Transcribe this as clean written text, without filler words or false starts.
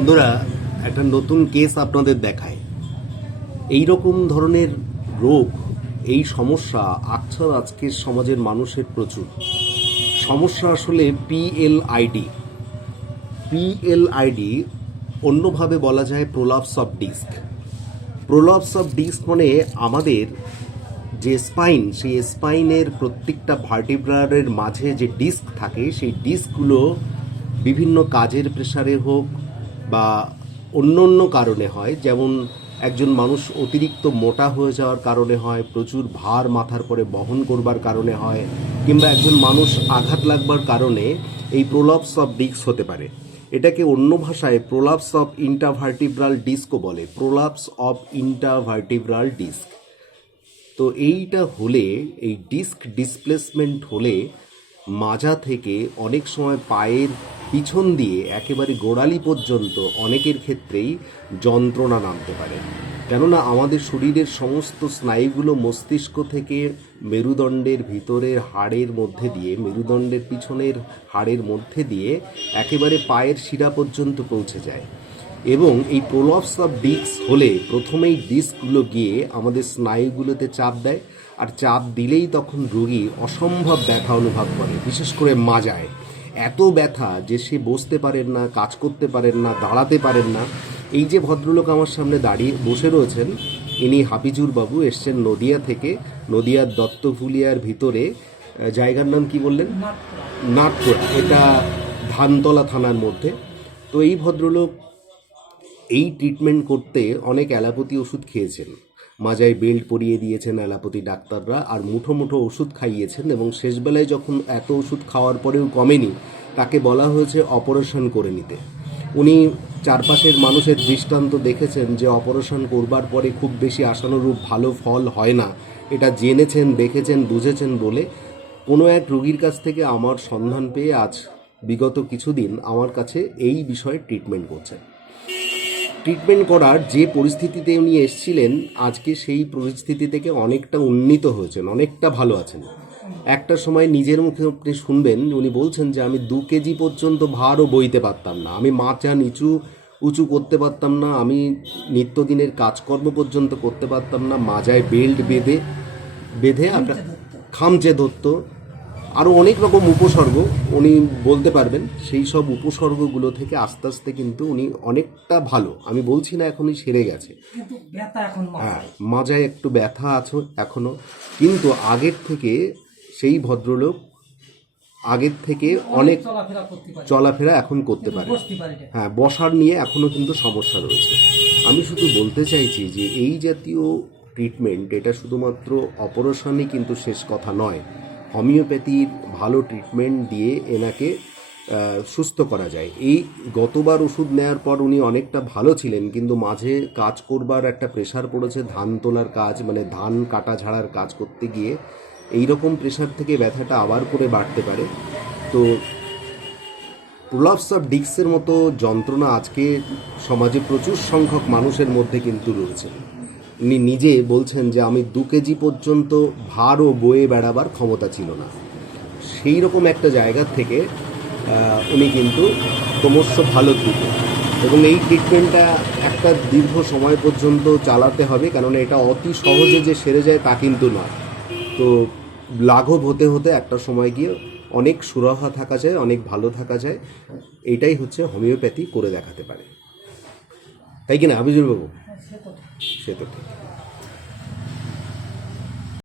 বন্ধুরা, একটা নতুন কেস আপনাদের দেখায়। এই রকম ধরনের রোগ, এই সমস্যা আজকের সমাজের মানুষের প্রচুর সমস্যা। আসলে পিএলআইডি অন্যভাবে বলা যায় prolapse of disc. Prolapse of disc মানে আমাদের যে স্পাইন, সেই স্পাইনের প্রত্যেকটা ভার্টিব্রারের মাঝে যে ডিস্ক থাকে, সেই ডিস্কগুলো বিভিন্ন কাজের প্রেসারে হোক বা অন্য অন্য কারণে হয়। যেমন একজন মানুষ অতিরিক্ত মোটা হয়ে যাওয়ার কারণে হয়, প্রচুর ভার মাথার পরে বহন করবার কারণে হয়, কিংবা একজন মানুষ আঘাত লাগবার কারণে এই প্রোলাপস অফ ডিস্ক হতে পারে। এটাকে অন্য ভাষায় প্রোলাপস অফ ইন্টাভার্টিব্রাল ডিস্কও বলে, প্রোলাপস অফ ইন্টাভার্টিব্রাল ডিস্ক। তো এইটা হলে, এই ডিস্ক ডিসপ্লেসমেন্ট হলে মাজা থেকে অনেক সময় পায়ের পিছন দিয়ে একেবারে গোড়ালি পর্যন্ত অনেকের ক্ষেত্রেই যন্ত্রণা নামতে পারে। কেননা আমাদের শরীরের সমস্ত স্নায়ুগুলো মস্তিষ্ক থেকে মেরুদণ্ডের ভিতরের হাড়ের মধ্যে দিয়ে, মেরুদণ্ডের পিছনের হাড়ের মধ্যে দিয়ে একেবারে পায়ের শিরা পর্যন্ত পৌঁছে যায়। এবং এই প্রোলাপস অফ ডিস্ক হলে প্রথমেই ডিস্কগুলো গিয়ে আমাদের স্নায়ুগুলোতে চাপ দেয়, আর চাপ দিলেই তখন রোগী অসম্ভব ব্যথা অনুভব করে, বিশেষ করে মাজায়। এত ব্যথা যে সে বসতে পারেন না, কাজ করতে পারেন না, দাঁড়াতে পারেন না। এই যে ভদ্রলোক আমার সামনে দাঁড়িয়ে বসে রয়েছেন, ইনি হাফিজুর বাবু, এসছেন নদিয়া থেকে। নদিয়ার দত্তফুলিয়ার ভিতরে, জায়গার নাম কি বললেন? নাটপুরা। এটা ধানতলা থানার মধ্যে। তো এই ভদ্রলোক এই ট্রিটমেন্ট করতে অনেক অ্যালোপ্যাথি ওষুধ খেয়েছেন, মাজায় বেল্ট পরিয়ে দিয়েছেন অ্যালোপ্যাথি ডাক্তাররা, আর মুঠো মুঠো ওষুধ খাইয়েছেন। এবং শেষবেলায় যখন এত ওষুধ খাওয়ার পরেও কমেনি, তাকে বলা হয়েছে অপারেশন করে নিতে। উনি চারপাশের মানুষের দৃষ্টান্ত দেখেছেন যে অপারেশন করবার পরে খুব বেশি আশানুরূপ ভালো ফল হয় না। এটা জেনেছেন, দেখেছেন, বুঝেছেন বলে কোনো এক রোগীর কাছ থেকে আমার সন্ধান পেয়ে আজ বিগত কিছুদিন আমার কাছে এই বিষয়ে ট্রিটমেন্ট করছেন। ট্রিটমেন্ট করার যে পরিস্থিতিতে উনি এসেছিলেন, আজকে সেই পরিস্থিতি থেকে অনেকটা উন্নীত হয়েছেন, অনেকটা ভালো আছেন। একটা সময় নিজের মুখে আপনি শুনবেন উনি বলছেন যে আমি 2 কেজি পর্যন্ত ভারও বইতে পারতাম না, আমি মাথা উঁচু করতে পারতাম না, আমি নিত্যদিনের কাজকর্ম পর্যন্ত করতে পারতাম না। মাজায় বেল্ট বেঁধে আপনার খামচে ধরতো, আরও অনেক রকম উপসর্গ উনি বলতে পারবেন। সেই সব উপসর্গগুলো থেকে আস্তে আস্তে কিন্তু উনি অনেকটা ভালো। আমি বলছি না এখনই সেরে গেছে, হ্যাঁ, মাজায় একটু ব্যথা আছে এখনও, কিন্তু আগের থেকে সেই ভদ্রলোক আগের থেকে অনেক চলাফেরা এখন করতে পারে। হ্যাঁ, বসার নিয়ে এখনও কিন্তু সমস্যা রয়েছে। আমি শুধু বলতে চাইছি যে এই জাতীয় ট্রিটমেন্ট, এটা শুধুমাত্র অপারেশনই কিন্তু শেষ কথা নয়। হোমিওপ্যাথির ভালো ট্রিটমেন্ট দিয়ে এনাকে সুস্থ করা যায়। এই গতবার ওষুধ নেওয়ার পর উনি অনেকটা ভালো ছিলেন, কিন্তু মাঝে কাজ করবার একটা প্রেশার পড়েছে, ধান তোলার কাজ, মানে ধান কাটা ঝাড়ার কাজ করতে গিয়ে এই রকম প্রেশার থেকে ব্যথাটা আবার করে বাড়তে পারে। তো প্রোলাপস অফ ডিস্কের মতো যন্ত্রণা আজকে সমাজে প্রচুর সংখ্যক মানুষের মধ্যে কিন্তু রয়েছে। উনি নিজে বলছেন যে আমি 2 কেজি পর্যন্ত ভারও বয়ে বেড়াবার ক্ষমতা ছিল না। সেই রকম একটা জায়গা থেকে উনি কিন্তু ক্রমশ ভালো দ্রুত, এবং এই ট্রিটমেন্টটা একটা দীর্ঘ সময় পর্যন্ত চালাতে হবে, কেননা এটা অতি সহজে যে সেরে যায় তা কিন্তু নয়। তো লাঘব হতে হতে একটা সময় গিয়ে অনেক সুরাহা থাকা যায়, অনেক ভালো থাকা যায়। এটাই হচ্ছে হোমিওপ্যাথি করে দেখাতে পারে, তাই কিনা হাফিজুর বাবু? সে তো ঠিক।